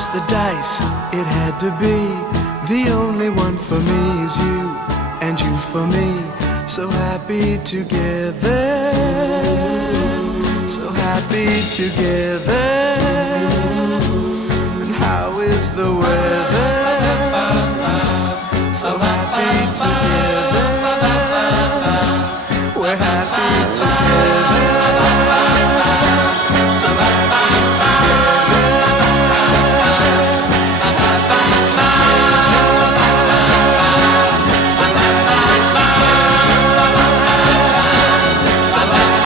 tossed the dice, it had to be. The only one for me is you, and you for me. So happy together, so happy together. And how is the weather? So happy together.